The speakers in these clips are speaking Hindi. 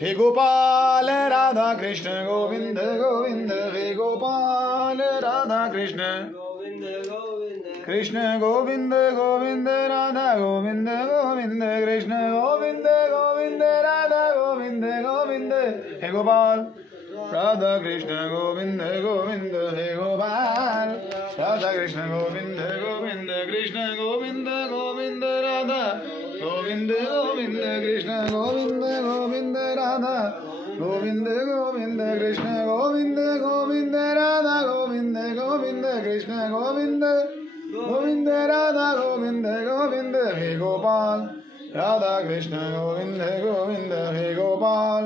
हे गोपाल राधा कृष्ण गोविंद गोविंद हे गोपाल राधा कृष्ण कृष्ण गोविंद गोविंद राधा गोविंद गोविंद कृष्ण गोविंद गोविंद राधा गोविंद गोविंद हे गोपाल राधा कृष्ण गोविंद गोविंद हे गोपाल राधा कृष्ण गोविंद गोविंद कृष्ण गोविंद गोविंद राधा गोविंद गोविंद कृष्ण गोविंद गोविंद राधा गोविंद गोविंद कृष्ण गोविंद गोविंद राधा गोविंद गोविंद कृष्ण गोविंद गोविंद राधा गोविंद गोविंद हे गोपाल राधा कृष्ण गोविंद गोविंद हे गोपाल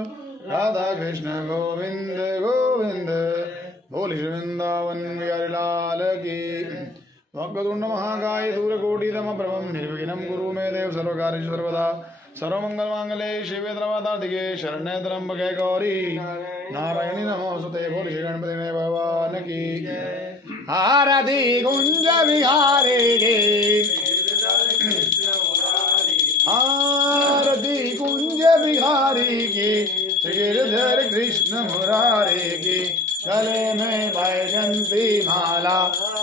राधा कृष्ण गोविंद गोविंद। बोल श्री वृंदावन बिहारी लाल की। वक्रतुंड महाकाय सूर्यकोटि समप्रभं निर्विघ्नं कुरु मे देव सर्वकार्येषु सर्वदा सर्वमंगलमांगल्ये शिवे सर्वसाधिके शरण्ये त्र्यंबके गौरी नारायणी नमोस्तुते। बोल श्री गणपति में भगवान की। आरती कुंज विहारे गे आरती कुंज बिहारी की गिरधर कृष्ण मुरारी की गले में बैजंती माला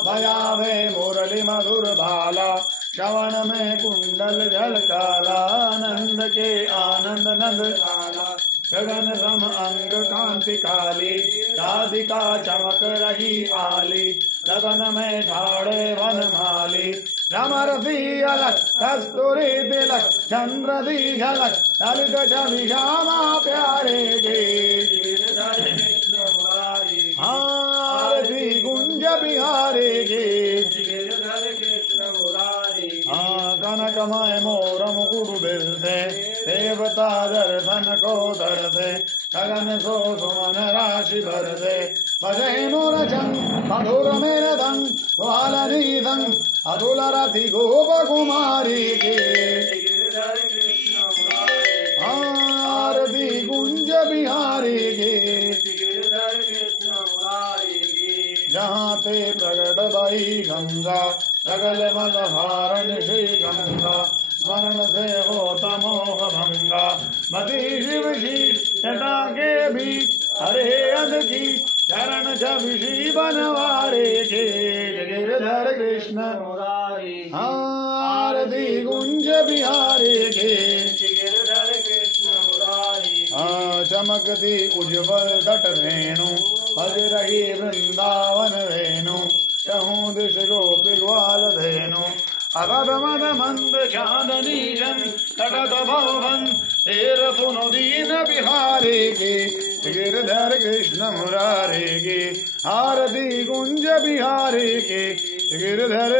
बजावे मुरली मधुर भाला श्रवण में कुंडल जल काला आनंद के आनंद नंद काला गगन सम अंग कांति काली राधिका चमक रही आली लगन में ठाड़े वन माली रमरती अलग कस्तूरी तिलक चंद्र दी झलक ललित छवि श्यामा प्यारे गे आरती कुंज बिहारी गे कनकमय मोर मुकुट बिलते देवता दर्शन को धरते गगन सो सुमन राशि भरते भजे मोर चंग मधुर मेर दंग ग्वालनी दंग अतुल रति गोप कुमारी के आरती कुंज बिहारी के जहाँ ते प्रगट भई गंगा सकल मल हारण श्री गंगा स्मरण से हो तमोह भंगा मति शिव जी जटा के भी हरे अध की चरण छवि बनवारे के गिरधर कृष्ण आरती कुंज बिहारी के चमकती उज्ज्वल तट रेणु हज रही वृंदावन रेणु चहु दिश गोपी ग्वाल धेनु अगध मद मंद चांदनी जन तटत भवन तेर सुनो दीन बिहारी की गिरधर कृष्ण मुरारी की आरती कुंज बिहारी की गिरधर